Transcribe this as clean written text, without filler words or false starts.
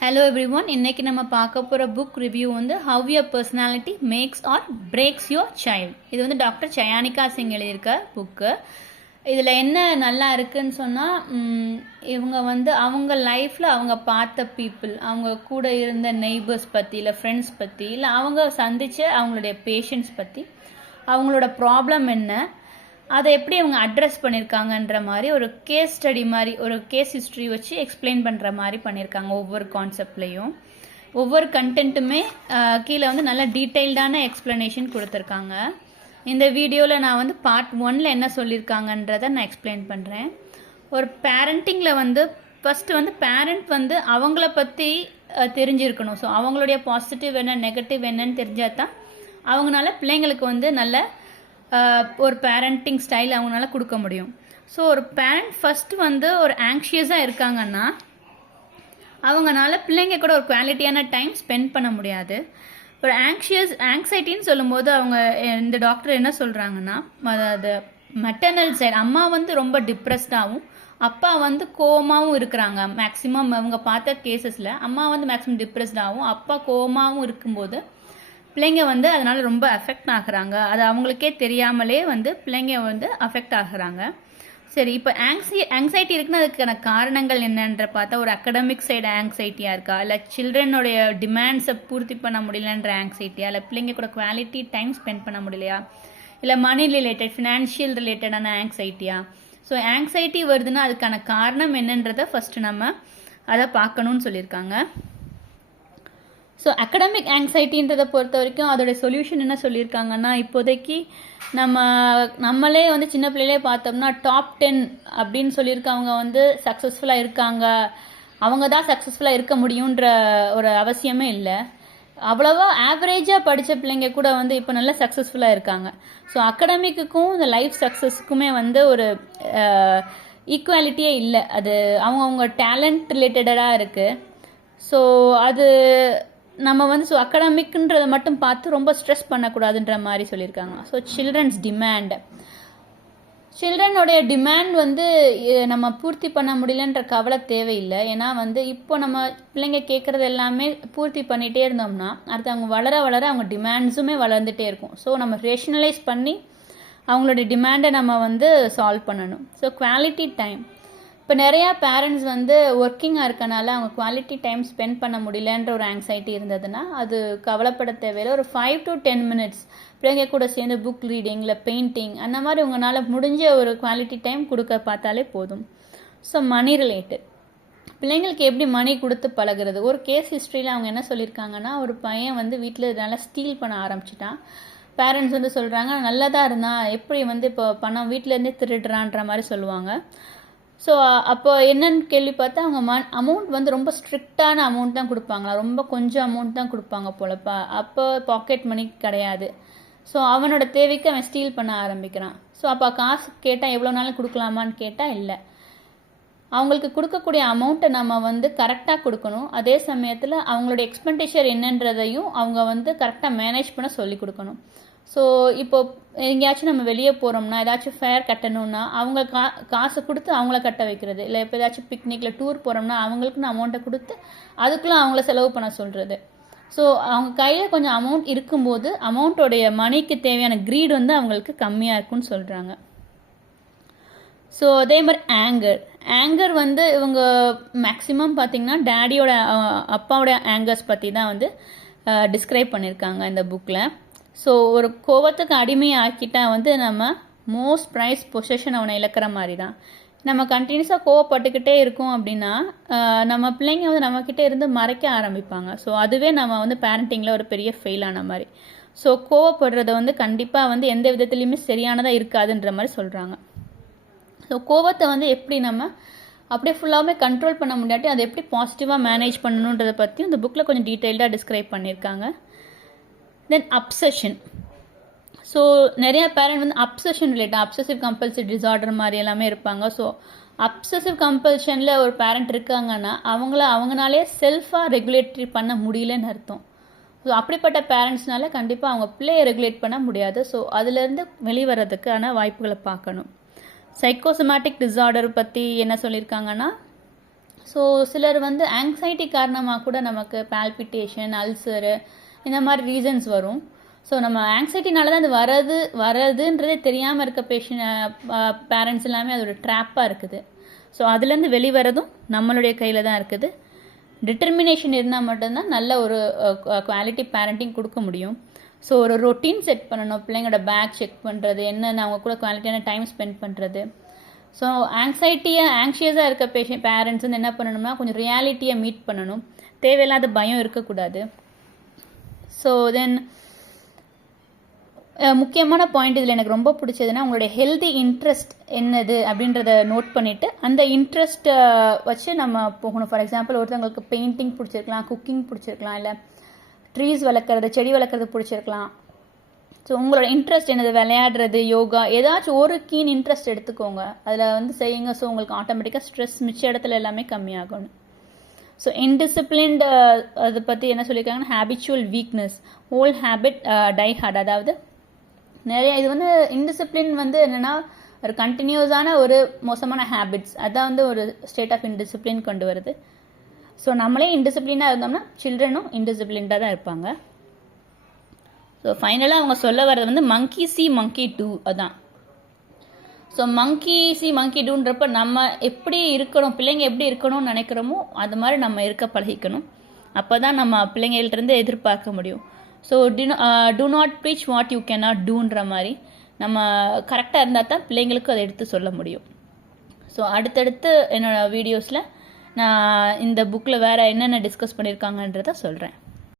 Hello everyone, இன்னைக்கு நம்ம பார்க்க போகிற புக் ரிவ்யூ வந்து how your personality makes or breaks your child. இது வந்து டாக்டர் சயானிகா சிங் எழுதியிருக்க புக்கு. இதில் என்ன நல்லா இருக்குன்னு சொன்னால், இவங்க வந்து அவங்க லைஃப்பில் அவங்க பார்த்த பீப்புள், அவங்க கூட இருந்த நெய்பர்ஸ் பற்றி, இல்லை ஃப்ரெண்ட்ஸ் பற்றி, இல்லை அவங்க சந்தித்த அவங்களுடைய பேஷண்ட்ஸ் பற்றி, அவங்களோட ப்ராப்ளம் என்ன, அதை எப்படி அவங்க அட்ரஸ் பண்ணியிருக்காங்கன்ற மாதிரி ஒரு கேஸ் ஸ்டடி மாதிரி, ஒரு கேஸ் ஹிஸ்ட்ரி வச்சு எக்ஸ்பிளைன் பண்ணுற மாதிரி பண்ணியிருக்காங்க. ஒவ்வொரு கான்செப்ட்லேயும் ஒவ்வொரு கண்டென்ட்டுமே கீழே வந்து நல்ல டீட்டெயில்டான எக்ஸ்ப்ளனேஷன் கொடுத்துருக்காங்க. இந்த வீடியோவில் நான் வந்து பார்ட் 1ல் என்ன சொல்லியிருக்காங்கன்றதை நான் எக்ஸ்பிளைன் பண்ணுறேன். ஒரு பேரண்டிங்கில் வந்து ஃபஸ்ட்டு வந்து பேரண்ட் வந்து அவங்கள பற்றி தெரிஞ்சிருக்கணும். ஸோ அவங்களுடைய பாசிட்டிவ் என்ன நெகட்டிவ் என்னன்னு தெரிஞ்சால் தான் அவங்களால பிள்ளைங்களுக்கு வந்து நல்ல ஒரு பேரண்டிங் ஸ்டைல் அவங்களால கொடுக்க முடியும். ஸோ ஒரு பேரண்ட் ஃபஸ்ட்டு வந்து ஒரு ஆங்ஷியஸாக இருக்காங்கன்னா அவங்களால பிள்ளைங்க கூட ஒரு குவாலிட்டியான டைம் ஸ்பெண்ட் பண்ண முடியாது. ஒரு ஆங்ஸைட்டின்னு சொல்லும்போது அவங்க இந்த டாக்டர் என்ன சொல்கிறாங்கன்னா, அதாவது மெட்டர்னல் சைடு அம்மா வந்து ரொம்ப டிப்ரெஸ்டாகவும் அப்பா வந்து கோவமாகவும் இருக்கிறாங்க. மேக்ஸிமம் அவங்க பார்த்த கேசஸில் அம்மா வந்து மேக்ஸிமம் டிப்ரெஸ்டாகவும் அப்பா கோவமாகவும் இருக்கும்போது பிள்ளைங்க வந்து அதனால் ரொம்ப அஃபெக்ட் ஆகுறாங்க. அது அவங்களுக்கே தெரியாமலே வந்து பிள்ளைங்க வந்து அஃபெக்ட் ஆகுறாங்க. சரி, இப்போ ஆங்ஸைட்டி இருக்குன்னா அதுக்கான காரணங்கள் என்னன்ற பார்த்தா, ஒரு அகடமிக் சைடு ஆங்ஸைட்டியாக இருக்கா, இல்லை சில்ட்ரனுடைய டிமாண்ட்ஸை பூர்த்தி பண்ண முடியலன்ற ஆங்ஸைட்டியா, இல்லை பிள்ளைங்க கூட குவாலிட்டி டைம் ஸ்பெண்ட் பண்ண முடியலையா, இல்லை மணி ரிலேட்டட் ஃபினான்ஷியல் ரிலேட்டடான ஆங்ஸைட்டியா. ஸோ ஆங்ஸைட்டி வருதுன்னா அதுக்கான காரணம் என்னன்றதை ஃபஸ்ட்டு நம்ம அதை பார்க்கணுன்னு சொல்லியிருக்காங்க. ஸோ அகடமிக் ஆங்ஸைட்டின்றதை பொறுத்த வரைக்கும் அதோட சொல்யூஷன் என்ன சொல்லியிருக்காங்கன்னா, இப்போதைக்கு நம்மளே வந்து சின்ன பிள்ளையிலே பார்த்தோம்னா டாப் 10 அப்படின்னு சொல்லியிருக்கவங்க வந்து சக்ஸஸ்ஃபுல்லாக இருக்காங்க, அவங்க தான் சக்ஸஸ்ஃபுல்லாக இருக்க முடியுன்ற ஒரு அவசியமே இல்லை. அவ்வளோவா ஆவரேஜாக படித்த பிள்ளைங்க கூட வந்து இப்போ நல்லா சக்ஸஸ்ஃபுல்லாக இருக்காங்க. ஸோ அகடமிக்குக்கும் இந்த லைஃப் சக்ஸஸ்க்குமே வந்து ஒரு ஈக்குவாலிட்டியே இல்லை. அது அவங்கவுங்க டேலண்ட் ரிலேட்டடாக இருக்குது. ஸோ அது நம்ம வந்து அகடமிக்ன்றதை மட்டும் பார்த்து ரொம்ப ஸ்ட்ரெஸ் பண்ணக்கூடாதுன்ற மாதிரி சொல்லியிருக்காங்க. ஸோ சில்ட்ரனுடைய டிமாண்ட் வந்து நம்ம பூர்த்தி பண்ண முடியலன்ற கவலை தேவையில்லை. ஏன்னா வந்து இப்போ நம்ம பிள்ளைங்க கேட்குறது எல்லாமே பூர்த்தி பண்ணிகிட்டே இருந்தோம்னா அடுத்து அவங்க வளர வளர அவங்க டிமாண்ட்ஸுமே வளர்ந்துட்டே இருக்கும். ஸோ நம்ம ரேஷனலைஸ் பண்ணி அவங்களுடைய டிமாண்டை நம்ம வந்து சால்வ் பண்ணணும். ஸோ குவாலிட்டி டைம், இப்போ நிறையா பேரண்ட்ஸ் வந்து ஒர்க்கிங்காக இருக்கனால அவங்க குவாலிட்டி டைம் ஸ்பெண்ட் பண்ண முடியலன்ற ஒரு ஆங்ஸைட்டி இருந்ததுன்னா அது கவலைப்பட தேவையில்லை. ஒரு 5 to 10 minutes பிள்ளைங்க கூட சேர்ந்து புக் ரீடிங், இல்லை பெயிண்டிங், அந்த மாதிரி உங்களால் முடிஞ்ச ஒரு குவாலிட்டி டைம் கொடுக்க பார்த்தாலே போதும். ஸோ மணி ரிலேட்டட், பிள்ளைங்களுக்கு எப்படி மணி கொடுத்து பழகிறது. ஒரு கேஸ் ஹிஸ்ட்ரியில் அவங்க என்ன சொல்லியிருக்காங்கன்னா, ஒரு பையன் வந்து வீட்டில் நல்லா ஸ்டீல் பண்ண ஆரம்பிச்சிட்டான். பேரண்ட்ஸ் வந்து சொல்கிறாங்க நல்லா தான் இருந்தான், எப்படி வந்து இப்போ பணம் வீட்டிலேருந்தே திருடுறான்ற மாதிரி சொல்லுவாங்க. ஸோ அப்போ என்னன்னு கேள்வி பார்த்தா அவங்க அமௌண்ட் வந்து ரொம்ப ஸ்ட்ரிக்டான அமௌண்ட் தான் கொடுப்பாங்களா, ரொம்ப கொஞ்சம் அமௌண்ட் தான் கொடுப்பாங்க போலப்பா. அப்போ பாக்கெட் மணி கிடையாது. ஸோ அவனோட தேவைக்கு அவன் ஸ்டீல் பண்ண ஆரம்பிக்கிறான். ஸோ அப்போ காசு கேட்டால் எவ்வளோ நாளும் கொடுக்கலாமான்னு கேட்டால் இல்லை. அவங்களுக்கு கொடுக்கக்கூடிய அமௌண்ட்டை நம்ம வந்து கரெக்டாக கொடுக்கணும். அதே சமயத்தில் அவங்களோட எக்ஸ்பெண்டிச்சர் என்னன்றதையும் அவங்க வந்து கரெக்டாக மேனேஜ் பண்ண சொல்லி கொடுக்கணும். ஸோ இப்போ எங்கேயாச்சும் நம்ம வெளியே போகிறோம்னா ஏதாச்சும் ஃபேர் கட்டணும்னா அவங்க காசை கொடுத்து அவங்கள கட்ட வைக்கிறது, இல்லை இப்போ ஏதாச்சும் பிக்னிக்கில் டூர் போகிறோம்னா அவங்களுக்குன்னு அமௌண்ட்டை கொடுத்து அதுக்குள்ளே அவங்கள செலவு பண்ண சொல்கிறது. ஸோ அவங்க கையில் கொஞ்சம் அமௌண்ட் இருக்கும்போது அமௌண்ட்டோடைய மணிக்கு தேவையான க்ரீட் வந்து அவங்களுக்கு கம்மியாக இருக்குன்னு சொல்கிறாங்க. ஸோ அதே மாதிரி ஆங்கர் வந்து இவங்க மேக்ஸிமம் பார்த்திங்கன்னா டேடியோட அப்பாவோட ஆங்கர்ஸ் பற்றி தான் வந்து டிஸ்கிரைப் பண்ணியிருக்காங்க இந்த புக்கில். ஸோ ஒரு கோவத்துக்கு அடிமையாக்கிட்டா வந்து நம்ம மோஸ்ட் ப்ரைஸ் பொசஷன் அவனை இழக்கிற மாதிரி தான். நம்ம கண்டினியூஸாக கோவப்பட்டுக்கிட்டே இருக்கோம் அப்படின்னா நம்ம பிள்ளைங்க வந்து நம்மக்கிட்ட இருந்து மறைக்க ஆரம்பிப்பாங்க. ஸோ அதுவே நம்ம வந்து பேரண்டிங்கில் ஒரு பெரிய ஃபெயில் ஆன மாதிரி. ஸோ கோவப்படுறத வந்து கண்டிப்பாக வந்து எந்த விதத்துலையுமே சரியானதாக இருக்காதுன்ற மாதிரி சொல்கிறாங்க. ஸோ கோவத்தை வந்து எப்படி நம்ம அப்படியே ஃபுல்லாகவே கண்ட்ரோல் பண்ண முடியாட்டி அதை எப்படி பாசிட்டிவாக மேனேஜ் பண்ணணுன்றதை பற்றி இந்த புக்கில் கொஞ்சம் டீட்டெயில்டாக டிஸ்கிரைப் பண்ணியிருக்காங்க. தென் அப்சஷன். ஸோ நிறைய பேரண்ட் வந்து obsession related obsessive compulsive disorder மாதிரி எல்லாமே இருப்பாங்க. ஸோ அப்சசிவ் கம்பல்ஷனில் ஒரு பேரண்ட் இருக்காங்கன்னா அவங்களாலே செல்ஃபாக ரெகுலேட்டரி பண்ண முடியலன்னு அர்த்தம். ஸோ அப்படிப்பட்ட பேரண்ட்ஸ்னால கண்டிப்பாக அவங்க பிள்ளையை ரெகுலேட் பண்ண முடியாது. ஸோ அதுலேருந்து வெளிவரதுக்கான வாய்ப்புகளை பார்க்கணும். சைக்கோசோமேட்டிக் டிசார்டர் பற்றி என்ன சொல்லியிருக்காங்கன்னா, ஸோ சிலர் வந்து ஆங்ஸைட்டி காரணமாக கூட நமக்கு பால்பிட்டேஷன், அல்சரு இந்த மாதிரி ரீசன்ஸ் வரும். ஸோ நம்ம ஆங்ஸைட்டினால தான் அது வரதுன்றதே தெரியாமல் இருக்க பேரண்ட்ஸ் எல்லாமே அது ஒரு ட்ராப்பாக இருக்குது. ஸோ அதுலேருந்து வெளிவரதும் நம்மளுடைய கையில் தான் இருக்குது. டிட்டர்மினேஷன் இருந்தால் மட்டும்தான் நல்ல ஒரு குவாலிட்டி பேரண்டிங் கொடுக்க முடியும். ஸோ ஒரு ரொட்டீன் செட் பண்ணணும். பிள்ளைங்களோட பேக் செக் பண்ணுறது, என்னென்ன அவங்க கூட குவாலிட்டியான டைம் ஸ்பெண்ட் பண்ணுறது. ஸோ ஆங்ஷியஸாக இருக்க பேரண்ட்ஸ் வந்து என்ன பண்ணணும்னா கொஞ்சம் ரியாலிட்டியை மீட் பண்ணணும். தேவையில்லாத பயம் இருக்கக்கூடாது. ஸோ தென் முக்கியமான பாயிண்ட் இதில் எனக்கு ரொம்ப பிடிச்சதுன்னா உங்களுடைய ஹெல்தி இன்ட்ரெஸ்ட் என்னது அப்படின்றத நோட் பண்ணிவிட்டு அந்த இன்ட்ரெஸ்ட்டை வச்சு நம்ம போகணும். ஃபார் எக்ஸாம்பிள் ஒருத்தவங்களுக்கு பெயிண்டிங் பிடிச்சிருக்கலாம், குக்கிங் பிடிச்சிருக்கலாம், இல்லை ட்ரீஸ் வளர்க்குறது, செடி வளர்க்குறது பிடிச்சிருக்கலாம். ஸோ உங்களோட இன்ட்ரெஸ்ட் என்னது, விளையாடுறது, யோகா, ஏதாச்சும் ஒரு கீன் இன்ட்ரெஸ்ட் எடுத்துக்கோங்க, அதில் வந்து செய்யுங்க. ஸோ உங்களுக்கு ஆட்டோமேட்டிக்காக ஸ்ட்ரெஸ் மிச்ச இடத்துல எல்லாமே கம்மியாகணும். ஸோ இன்டிசிப்ளின்டு அதை பற்றி என்ன சொல்லியிருக்காங்கன்னா habitual weakness, whole habit die hard. அதாவது நிறைய இது வந்து இன்டிசிப்ளின் வந்து என்னென்னா ஒரு கண்டினியூஸான ஒரு மோசமான ஹேபிட்ஸ், அதான் வந்து ஒரு ஸ்டேட் ஆஃப் இன்டிசிப்ளின் கொண்டு வருது. ஸோ நம்மளே இன்டிசிப்ளினாக இருந்தோம்னா சில்ட்ரனும் இன்டிசிப்ளின்டாக தான் இருப்பாங்க. ஸோ ஃபைனலாக அவங்க சொல்ல வர்றது வந்து மங்கி சி மங்கி டூ, அதான். ஸோ மங்கி சி மங்கி டூன்றப்ப நம்ம எப்படி இருக்கணும், பிள்ளைங்க எப்படி இருக்கணும்னு நினைக்கிறோமோ அது மாதிரி நம்ம இருக்க பழகிக்கணும். அப்போ தான் நம்ம பிள்ளைங்கள்ட்டேருந்து எதிர்பார்க்க முடியும். So do not preach what you cannot doன்ற மாதிரி நம்ம கரெக்டாக இருந்தால் தான் பிள்ளைங்களுக்கு அதை எடுத்து சொல்ல முடியும். ஸோ அடுத்தடுத்து என்னோடய வீடியோஸில் நான் இந்த புக்கில் வேறு என்னென்ன டிஸ்கஸ் பண்ணியிருக்காங்கன்றதை சொல்கிறேன்.